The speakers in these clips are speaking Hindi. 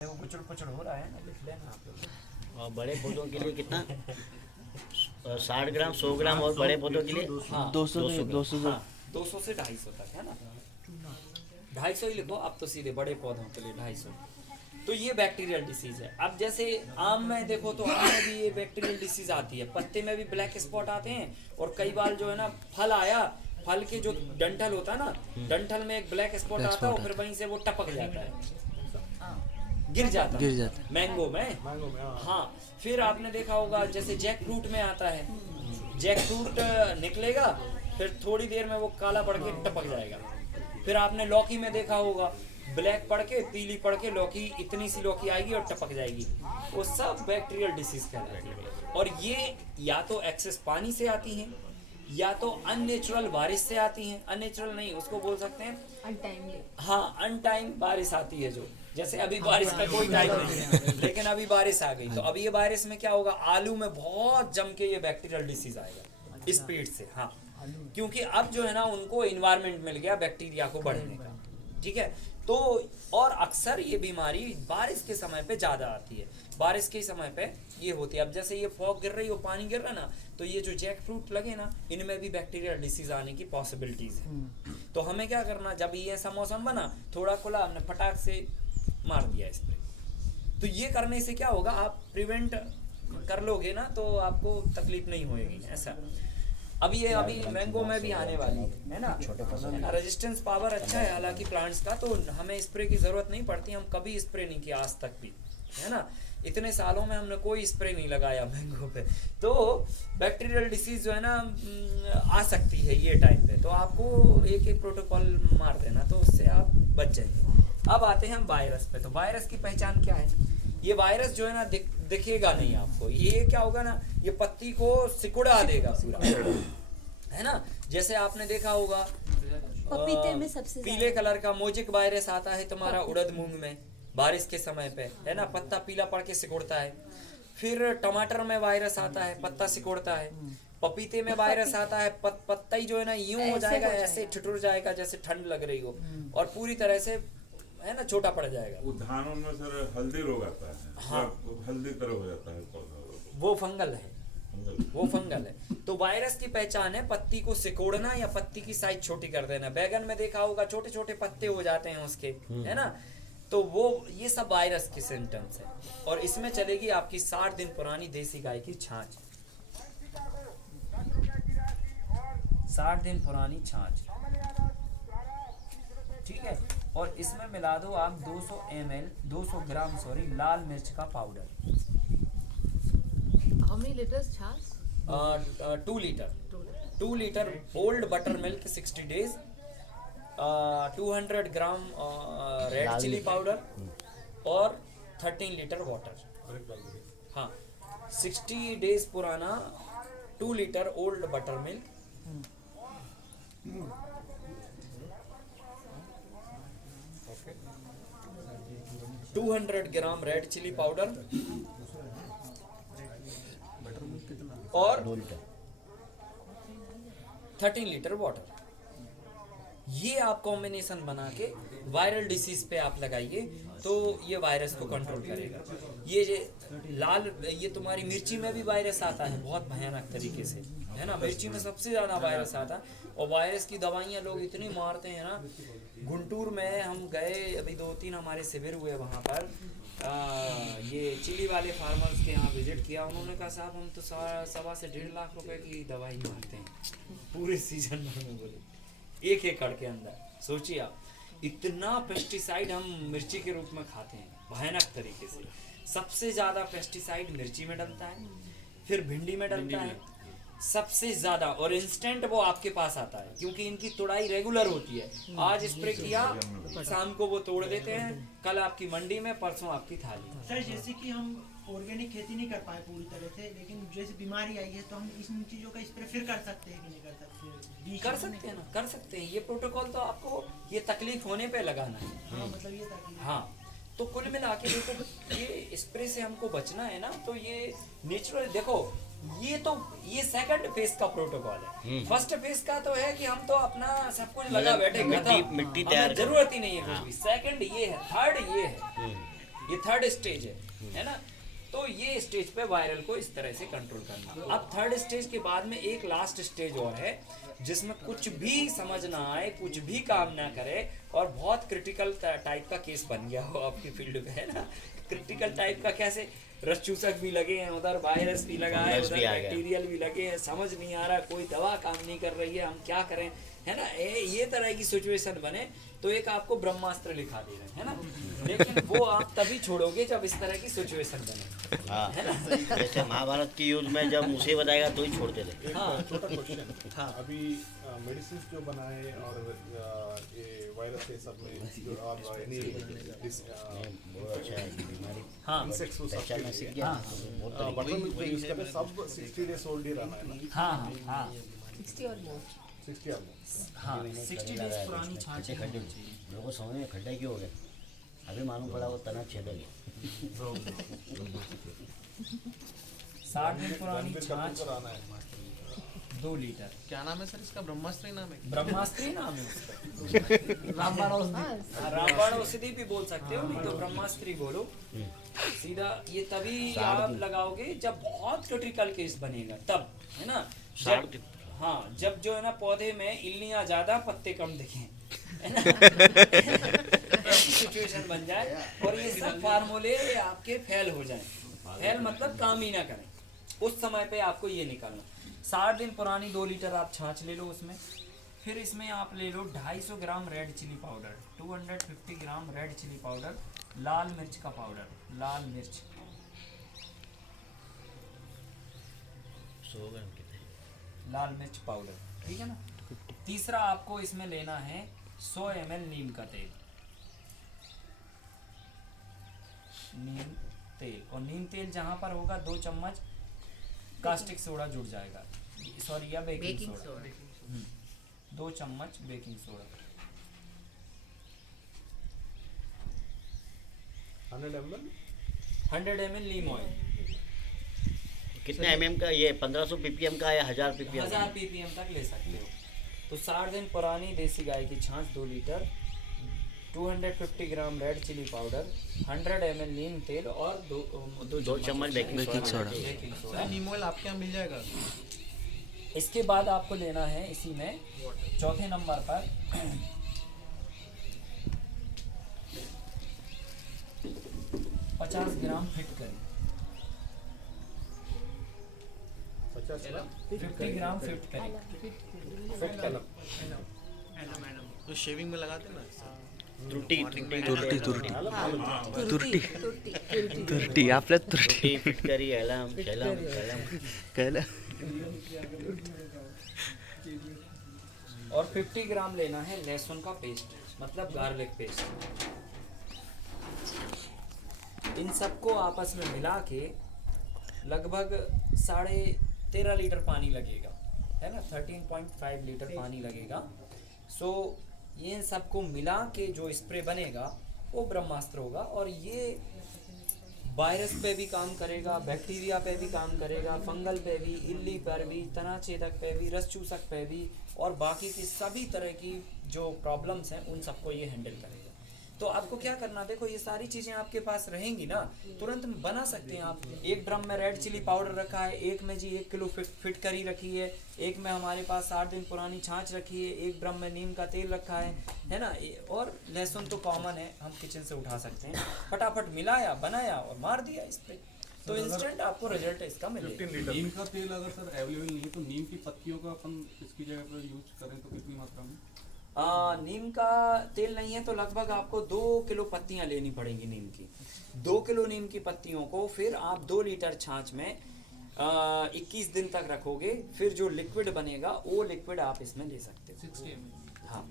वो कुचड़ पुचड़ हो रहा है ना, लिख लेना आप लोग। और बड़े पौधों के लिए कितना 60 ग्राम 100 ग्राम और बड़े पौधों के लिए 200 से 200 हाँ 200 से 250 तक है ना, 250 ही लिखो आप तो सीधे बड़े पौधों के लिए 250। तो ये बैक्टीरियल डिसीज है। अब जैसे आम में देखो तो आम में भी ये बैक्टीरियल डिसीज आती है, पत्ते में भी ब्लैक स्पॉट आते हैं, और कई बार जो है ना फल आया, फल के जो डंठल होता है ना, डंठल में एक ब्लैक स्पॉट आता है और फिर वहीं से वो टपक जाता है, गिर जाता है मैंगो में। हाँ फिर आपने देखा होगा जैसे जैक फ्रूट में आता है, जैक फ्रूट निकलेगा फिर थोड़ी देर में वो काला पड़ के टपक जाएगा। फिर आपने लौकी में देखा होगा ब्लैक पड़ के पीली पड़ के लौकी, इतनी सी लौकी आएगी और टपक जाएगी, वो सब बैक्टीरियल डिसीज कहलाती है। और ये या तो एक्सेस पानी से आती हैं या तो अननेचुरल बारिश से आती हैं, अननेचुरल नहीं उसको बोल सकते हैं अनटाइमली। हाँ अनटाइम बारिश आती है, जो जैसे अभी बारिश का कोई टाइम नहीं है लेकिन अभी बारिश आ गई, तो अभी ये बारिश में क्या होगा, आलू में बहुत जम के ये बैक्टीरियल डिसीज आएगा स्पीड से। हाँ क्योंकि अब जो है ना उनको इन्वायरमेंट मिल गया बैक्टीरिया को बढ़ने का, ठीक है। तो और अक्सर ये बीमारी बारिश के समय पे ज़्यादा आती है, बारिश के समय पे ये होती है। अब जैसे ये फॉग गिर रही हो, पानी गिर रहा ना, तो ये जो जैक फ्रूट लगे ना, इनमें भी बैक्टीरियल डिसीज आने की पॉसिबिलिटीज है। तो हमें क्या करना, जब ये ऐसा मौसम बना थोड़ा खुला, हमने फटाक से मार दिया स्प्रे। तो ये करने से क्या होगा, आप प्रिवेंट कर लोगे ना तो आपको तकलीफ नहीं होएगी ऐसा। अभी मैंगो में भी आने वाली है ना, छोटे फसल है ना, रेजिस्टेंस पावर अच्छा है हालांकि प्लांट्स का, तो हमें स्प्रे की ज़रूरत नहीं पड़ती, हम कभी स्प्रे नहीं किया आज तक भी, है ना, इतने सालों में हमने कोई स्प्रे नहीं लगाया मैंगो पे। तो बैक्टीरियल डिसीज जो है ना आ सकती है ये टाइम पे, तो आपको एक एक प्रोटोकॉल मार देना तो उससे आप बच जाएंगे। अब आते हैं हम वायरस पे। तो वायरस की पहचान क्या है, ये वायरस जो है ना दिखेगा नहीं आपको, ये क्या होगा ना, ये पत्ती को सिकुड़ा देगा पूरा, है ना। जैसे आपने देखा होगा पपीते में सबसे पीले कलर का मोजिक वायरस आता है तुम्हारा उड़द मूंग में बारिश के समय पे, है ना, पत्ता पीला पड़ के सिकुड़ता है। फिर टमाटर में वायरस आता है, पत्ता सिकुड़ता है। पपीते में वायरस आता है, पत्ता ही जो है ना यूं हो जाएगा, ऐसे ठिठुर जाएगा जैसे ठंड लग रही हो, और पूरी तरह से है ना छोटा पड़ जाएगा। धानों में सर हल्दी रोग आता है, हाँ हल्दी तरह हो जाता है पौधा, वो फंगल है, वो फंगल है। तो वायरस की पहचान है पत्ती को सिकोड़ना या पत्ती की साइज छोटी कर देना। बैगन में देखा होगा छोटे छोटे पत्ते हो जाते हैं उसके, है ना, तो वो ये सब वायरस के सिम्टम्स है। और इसमें चलेगी आपकी 60 दिन पुरानी देसी गाय की छाछ, 60 दिन पुरानी छाछ, ठीक है। और इसमें मिला दो आप 200 ग्राम लाल मिर्च का पाउडर। How many liters छाछ? 2 litre old butter milk 60 days, 200 ग्राम रेड चिली पाउडर और 13 लीटर वाटर। हाँ 60 डेज पुराना 2 लीटर ओल्ड बटर मिल्क, 200 ग्राम रेड चिली पाउडर और 13 लीटर वाटर। ये आप कॉम्बिनेशन बना के वायरल डिसीज पे आप लगाइए तो ये वायरस को कंट्रोल करेगा। ये तुम्हारी मिर्ची में भी वायरस आता है बहुत भयानक तरीके से, है ना, मिर्ची में सबसे ज़्यादा वायरस आता है। और वायरस की दवाइयाँ लोग इतनी मारते हैं ना। गुंटूर में हम गए, अभी 2-3 हमारे शिविर हुए वहाँ पर, ये चिली वाले फार्मर्स के यहाँ विजिट किया। उन्होंने कहा साहब हम तो 1.25 से 1.5 लाख रुपए की दवाई मारते हैं पूरे सीजन में, बोले 1 एकड़ के अंदर। सोचिए आप, इतना पेस्टिसाइड हम मिर्ची के रूप में खाते हैं भयानक तरीके से। सबसे ज़्यादा पेस्टिसाइड मिर्ची में डलता है, फिर भिंडी में डलता है सबसे ज़्यादा, और इंस्टेंट वो आपके पास आता है क्योंकि इनकी तोड़ाई रेगुलर होती है। आज स्प्रे किया, शाम को वो तोड़ देते हैं, कल आपकी मंडी में, परसों आपकी थाली। सर जैसे कि हम ऑर्गेनिक खेती नहीं कर पाए पूरी तरह से, लेकिन जैसे बीमारी आई है तो हम इन चीज़ों का स्प्रे फिर कर सकते हैं कि नहीं कर सकते? कर सकते हैं ना, कर सकते हैं। ये प्रोटोकॉल तो आपको ये तकलीफ होने पे लगाना है। हाँ मतलब ये ताकि हाँ तो कुल मिला के देखो, ये स्प्रे से हमको बचना है ना, तो ये नेचुरल देखो, ये सेकंड फेज का प्रोटोकॉल है। फर्स्ट फेज का तो है कि हम तो अपना सब कुछ लगा बैठे, मिट्टी तैयार, जरूरत ही नहीं है कुछ भी। सेकंड ये है, थर्ड ये है, ये थर्ड स्टेज है ना। तो ये स्टेज पे वायरल को इस तरह से कंट्रोल करना। अब थर्ड स्टेज के बाद में एक लास्ट स्टेज और है जिसमें कुछ भी समझ ना आए, कुछ भी काम ना करे और बहुत क्रिटिकल टाइप का केस बन गया हो आपकी फील्ड में, है ना। क्रिटिकल टाइप का कैसे, रस चूसक भी लगे हैं, उधर वायरस भी लगा है, वायरस उधर भी आ गया। बैक्टीरियल भी लगे हैं, समझ नहीं आ रहा, कोई दवा काम नहीं कर रही है, हम क्या करें, है ना। ये तरह की सिचुएशन बने तो एक आपको ब्रह्मास्त्र लिखा दे रहे हैं, है ना। लेकिन वो आप तभी छोड़ोगे जब इस तरह की सिचुएशन बने, हाँ है ना। जैसे महाभारत की युद्ध में जब मुसीबत आएगा तो ही छोड़ते थे। हाँ छोटा क्वेश्चन। हाँ। अभी मेडिसिन जो बनाए और ये वायरस के सब में जो और बहुत अच्छा है कि बीमारी हाँ इंसेक्ट्स वो सब पहचानना सीख गया हाँ। तो बहुत तरीके बटन यूज करते हैं, सब 60 डेज ओल्ड ही रहना है ना, हाँ हाँ 60 और more. 60 और more। हाँ 60 डेज पुरानी छाछ खड्डे खड्डे लोगों को समझ में खड्डा क्यों हो गया, अभी मालूम पड़ा वो तना छेदक है। 60 दिन पुरानी रणबीर कपूर छाछ को रहना है। 2 लीटर। क्या नाम है सर इसका? ब्रह्मास्त्र ही नाम है? ब्रह्मास्त्र नाम है उसका। रामबाण औषधि भी बोल सकते हो, नहीं तो ब्रह्मास्त्र बोलो सीधा। ये तभी आप लगाओगे जब बहुत क्रिटिकल केस बनेगा तब, है ना। 60 जब दिन। हाँ जब जो है ना पौधे में इल्लियां ज्यादा पत्ते कम दिखें, है ना। ऐसी सिचुएशन बन जाए और ये सब फार्मूले आपके फेल हो जाएं। फेल मतलब काम ही ना करें, उस समय पे आपको ये निकालना। 60 दिन पुरानी 2 लीटर आप छाछ ले लो उसमें, फिर इसमें आप ले लो 250 gram red chili powder, 250 gram red chili powder, लाल मिर्च का पाउडर, लाल मिर्च 100 ग्राम कितने? लाल मिर्च पाउडर, ठीक है ना। तीसरा आपको इसमें लेना है 100 ml नीम का तेल, नीम तेल। और नीम तेल जहाँ पर होगा 2 चम्मच कास्टिक सोडा जुड़ जाएगा, सॉरी या बेकिंग सोडा। 2 चम्मच बेकिंग सोडा। 100 ml नीम ऑयल, कितने mm का ये 1500 ppm का या 1000 ppm? 1000 ppm तक ले सकते हो। तो 60 दिन पुरानी देसी गाय की छाछ 2 litre, 250 gram red chili powder, 100 ml नीम तेल और 2 चम्मच बेकिंग सोडा। Baking soda. नीम ऑयल आपके यहाँ मिल जाएगा? इसके बाद आपको लेना है इसी में चौथे नंबर पर 50 ग्राम फिटकरी, 50 ग्राम फिटकरी। तो शेविंग में लगाते ना? त्रुटि तुरटी आपल्या तुरटी फिटकरी एलम शेलम कळलं. और 50 ग्राम लेना है लहसुन का पेस्ट, मतलब गार्लिक पेस्ट। इन सबको आपस में मिला के लगभग 13.5 लीटर पानी लगेगा, है ना। 13.5 लीटर पानी लगेगा। सो ये इन सबको मिला के जो स्प्रे बनेगा वो ब्रह्मास्त्र होगा। और ये वायरस पे भी काम करेगा, बैक्टीरिया पे भी काम करेगा, फंगल पे भी, इल्ली पर भी, तनाछेदक पे भी, रस चूसक पे भी, और बाकी की सभी तरह की जो प्रॉब्लम्स हैं उन सबको ये हैंडल करेगा। तो आपको क्या करना, देखो ये सारी चीज़ें आपके पास रहेंगी ना, तुरंत बना सकते हैं आप। एक ड्रम में रेड चिली पाउडर रखा है, एक में जी 1 किलो फिटकरी रखी है, एक में हमारे पास 60 दिन पुरानी छाछ रखी है, एक ड्रम में नीम का तेल रखा है ना। और लहसुन तो कॉमन है, हम किचन से उठा सकते हैं। फटाफट मिलाया, बनाया और मार दिया इस पे, तो इंस्टेंट आपको रिजल्ट इसका मिलेगा। नीम का तेल अगर सर अवेलेबल नहीं है तो नीम की पत्तियों का अपन इसकी जगह पर यूज करें तो कितनी मात्रा में? नीम का तेल नहीं है तो लगभग आपको 2 किलो पत्तियां लेनी पड़ेंगी नीम की। 2 किलो नीम की पत्तियों को फिर आप 2 लीटर छाछ में 21 दिन तक रखोगे, फिर जो लिक्विड बनेगा वो लिक्विड आप इसमें ले सकते हो। 60 ml? हाँ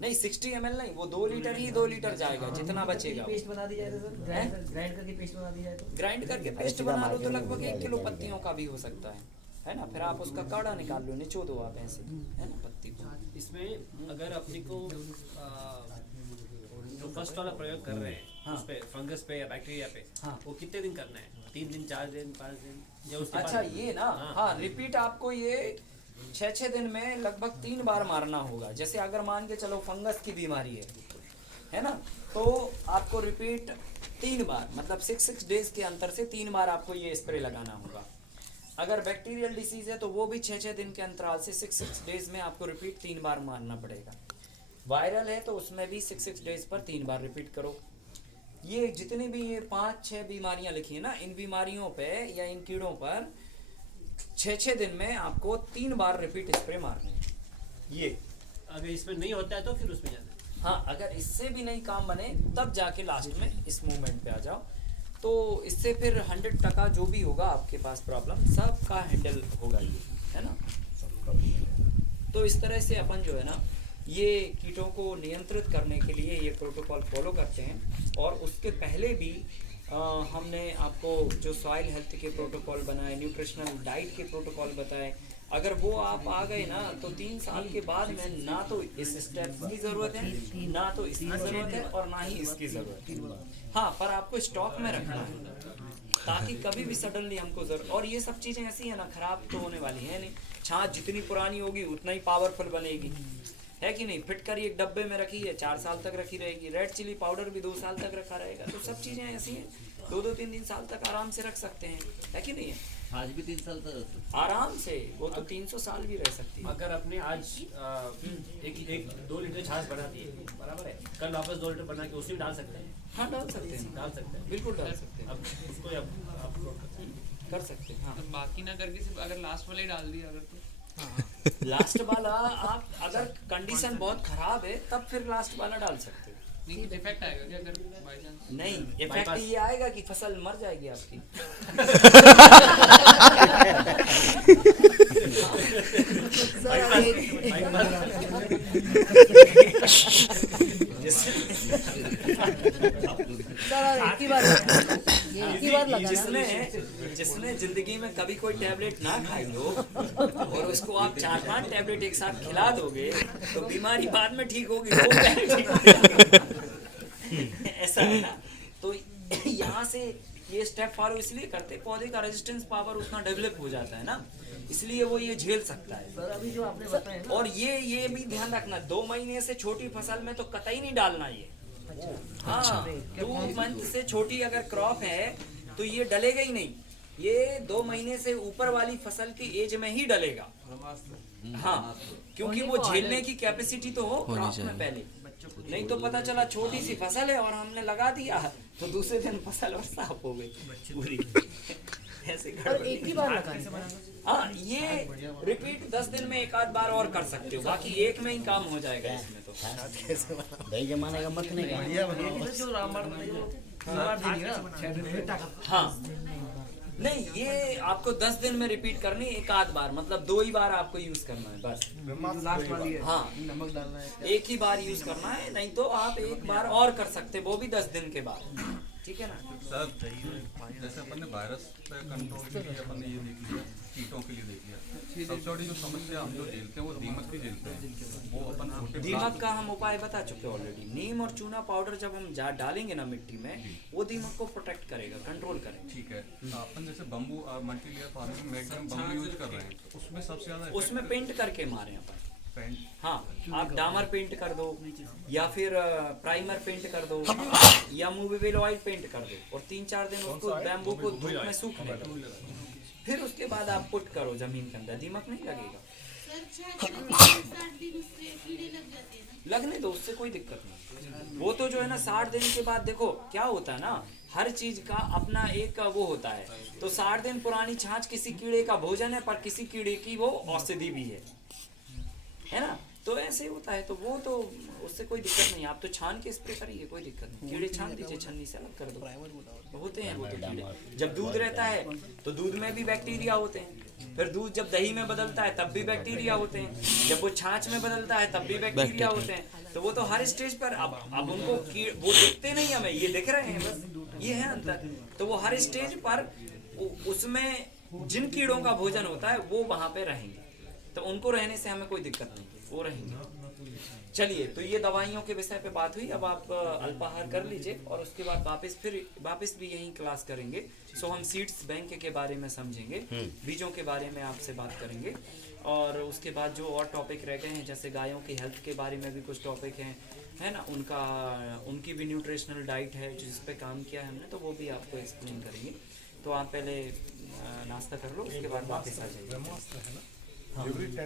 नहीं 60 ml नहीं, वो 2 लीटर ही 2 लीटर जाएगा जितना बचेगा। पेस्ट बना दी जाए तो सर, ग्राइंड करके पेस्ट बना दी जाए तो? ग्राइंड करके पेस्ट बना लो तो लगभग 1 किलो पत्तियों का भी हो सकता है ना। फिर आप उसका काढ़ा निकाल लो, निचो दो आप ऐसे, है ना, पत्ती को। इसमें अगर अपने को जो फर्स्ट वाला प्रयोग कर रहे हैं हाँ। उस पे फंगस पे या बैक्टीरिया पे, हाँ। वो कितने दिन करना है? 3 दिन, 4 दिन, 5 दिन या उसके अच्छा बाद? ये ना, हाँ रिपीट आपको ये 6 दिन में लगभग 3 बार मारना होगा। जैसे अगर मान के चलो फंगस की बीमारी है ना, तो आपको रिपीट 3 बार, मतलब 6 डेज के अंतर से 3 बार आपको ये स्प्रे लगाना होगा। अगर बैक्टीरियल डिसीज है तो वो भी 6 दिन के अंतराल से 6 डेज में आपको रिपीट 3 बार मारना पड़ेगा। वायरल है तो उसमें भी 6 डेज पर 3 बार रिपीट करो। ये जितनी भी ये 5-6 बीमारियां लिखी है ना, इन बीमारियों पे या इन कीड़ों पर 6 दिन में आपको 3 बार रिपीट स्प्रे मारने हैं। ये अगर इसमें नहीं होता है तो फिर उसमें जाना है। हाँ, अगर इससे भी नहीं काम बने तब जाके लास्ट में इस मूवमेंट पे आ जाओ। तो इससे फिर 100% जो भी होगा आपके पास प्रॉब्लम सबका हैंडल होगा ये, है ना। तो इस तरह से अपन जो है ना ये कीटों को नियंत्रित करने के लिए ये प्रोटोकॉल फॉलो करते हैं। और उसके पहले भी हमने आपको जो सॉइल हेल्थ के प्रोटोकॉल बनाए, न्यूट्रिशनल डाइट के प्रोटोकॉल बताए, अगर वो आप आ गए ना तो 3 साल के बाद में ना तो इस स्टेप की ज़रूरत है, ना तो इसकी ज़रूरत है और ना ही इसकी ज़रूरत है। हाँ, पर आपको स्टॉक में रखना है ताकि कभी भी सडनली हमको जरूरत। और ये सब चीज़ें ऐसी है ना, खराब तो होने वाली है नहीं। छाछ जितनी पुरानी होगी उतना ही पावरफुल बनेगी, है कि नहीं। फिटकरी एक डब्बे में रखी है 4 साल तक रखी रहेगी, रेड चिली पाउडर भी 2 साल तक रखा रहेगा। तो सब चीज़ें ऐसी हैं 2-3 साल तक आराम से रख सकते हैं, है कि नहीं है। आज भी 3 साल तक आराम से, वो तो 300 साल भी रह सकती है। अगर अपने आज 1-2 लीटर छाछ बना दिए, बराबर है, कल वापस 2 लीटर बना के उसी में डाल सकते हैं। हाँ, डाल सकते हैं, बिल्कुल डाल सकते हैं। अब उसको अपलोड कर सकते हैं। हाँ, तो बाकी ना करके सिर्फ अगर लास्ट वाले डाल दिया अगर तो लास्ट वाला आप अगर कंडीशन बहुत खराब है तब फिर लास्ट वाला डाल सकते हो। नहीं कुछ इफेक्ट आएगा क्या अगर बाय चांस? नहीं, इफेक्ट ये आएगा कि फसल मर जाएगी आपकी। जिसने जिंदगी में कभी कोई टैबलेट ना खाई हो और उसको आप 4-5 टैबलेट एक साथ खिला दोगे तो बीमारी बाद में ठीक होगी, वो ऐसा है ना। तो यहाँ से ये स्टेप फॉलो इसलिए करते, पौधे का रेजिस्टेंस पावर उतना डेवलप हो जाता है ना, इसलिए वो ये झेल सकता है। सर अभी जो आपने बताया और ये भी ध्यान रखना, 2 महीने से छोटी फसल में तो कतई नहीं डालना ये। हाँ, 2 मंथ से छोटी अगर क्रॉप है तो ये डलेगा ही नहीं, ये 2 महीने से ऊपर वाली फसल की एज में ही डलेगा। हाँ, क्योंकि वो झेलने की कैपेसिटी तो हो क्रॉप में पहले, नहीं तो पता चला छोटी सी फसल है और हमने लगा दिया तो दूसरे दिन फसल और साफ हो गई पूरी। ऐसे एक ही बार लगाना। हाँ, ये रिपीट 10 दिन में 1 आध बार और कर सकते हो, बाकी एक में ही काम हो जाएगा इसमें तो। दही जमाने का मत नहीं हाँ, नहीं, ये आपको 10 दिन में रिपीट करनी 1 आध बार, मतलब 2 ही बार आपको यूज करना है बस। हाँ, नमक डालना है, 1 ही बार यूज करना है, नहीं तो आप 1 बार और कर सकते, वो भी 10 दिन के बाद, ठीक है ना। सर जैसे अपन ने वायरस पे कंट्रोल के लिए अपन ने ये देख लिया, कीटों के लिए देख लिया, सबसे बड़ी जो समस्या हम जो झेलते हैं वो दीमक भी झेलते हैं। वो अपन छोटे दीमक का हम उपाय बता चुके हैं ऑलरेडी। नीम और चूना पाउडर जब हम डालेंगे ना मिट्टी में, वो दीमक को प्रोटेक्ट करेगा, कंट्रोल करेगा। ठीक है, अपन जैसे बम्बू मल्टीलेयर फार्मिंग में मैक्सिमम बम्बू यूज कर रहे हैं, तो उसमें सबसे ज्यादा उसमें पेंट करके मारे अपन। पेंट, हाँ, आप डामर पेंट कर दो या फिर प्राइमर पेंट कर दो या मूवेबल ऑयल पेंट कर दो और 3-4 दिन उसको बैम्बू को धूप में सूखने दो, फिर उसके बाद आप पुट करो जमीन के अंदर, दीमक नहीं लगेगा। लगने दो, उससे कोई दिक्कत नहीं। वो तो जो है ना 60 दिन के बाद देखो क्या होता है ना, हर चीज का अपना एक वो होता है। तो 60 दिन पुरानी छाछ किसी कीड़े का भोजन है, पर किसी कीड़े की वो औषधि भी है ना। तो ऐसे होता है, तो वो तो उससे कोई दिक्कत नहीं, आप तो छान के स्प्रे करिए, कोई दिक्कत नहीं। कीड़े छान दीजिए, छन्नी से अलग कर दो, होते हैं वो तो कीड़े। जब दूध रहता है तो दूध में भी बैक्टीरिया होते हैं, फिर दूध जब दही में बदलता है तब भी बैक्टीरिया होते हैं, जब वो छाछ में बदलता है तब भी बैक्टीरिया होते हैं। तो वो तो हर स्टेज पर अब उनको वो दिखते नहीं, हमें ये दिख रहे हैं बस, ये है अंतर। तो वो हर स्टेज पर उसमें जिन कीड़ों का भोजन होता है वो वहां पे रहेंगे, तो उनको रहने से हमें कोई दिक्कत नहीं, वो रहेंगे। चलिए, तो ये दवाइयों के विषय पे बात हुई। अब आप अल्पाहार कर लीजिए और उसके बाद वापस भी यही क्लास करेंगे। सो हम सीड्स बैंक के बारे में समझेंगे, बीजों के बारे में आपसे बात करेंगे, और उसके बाद जो और टॉपिक रह गए हैं जैसे गायों की हेल्थ के बारे में भी कुछ टॉपिक हैं, है ना, उनकी भी न्यूट्रिशनल डाइट है जिस पे काम किया है हमने, तो वो भी आपको एक्सप्लेन करेंगे। तो आप पहले नाश्ता कर लो, उसके बाद वापस आ जाइए। ब्रह्मास्त्र है ना, एवरी